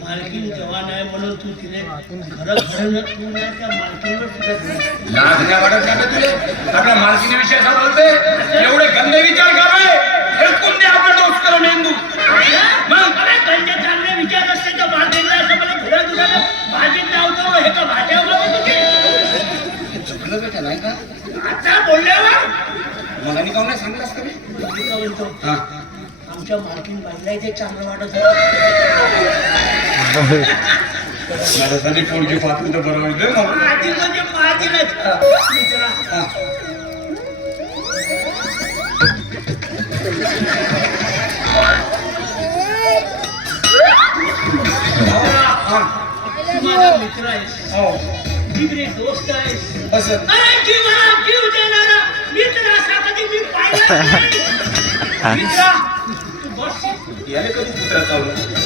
मालकीन जेव्हा नाही म्हणून तू तिने खरं खरं तू नाही त्या मालकीनवर सुद्धा वाटत नाही तुले आपल्या मालकीने विषय असा बोलते एवढे गंदे विचार करावे फेकून दे आपला डोसकर मेंदू मग गंदे चांगले विचार असते तर मालकीनला असं मला घुरा घुराला भाजीत लावतो हे का भाज्यावर तुझे चुकलं बेटा नाही का आता बोलल्यावर मला मी काऊन नाही सांगितलं असतं मी बोलतो हा आमच्या मालकीन बाईला ते चांगलं वाटत माझ्यासाठी पोरगी पाहतो तर बरोबर दे मग आधी म्हणजे पाहते माझा मित्र आहेस हो जिगरी दोस्त आहेस असं अरे जीवाला जीव देणारा मित्र असा कधी मी पाहिला नाही. मित्रा तू बस याने कधी कुत्रा चावलं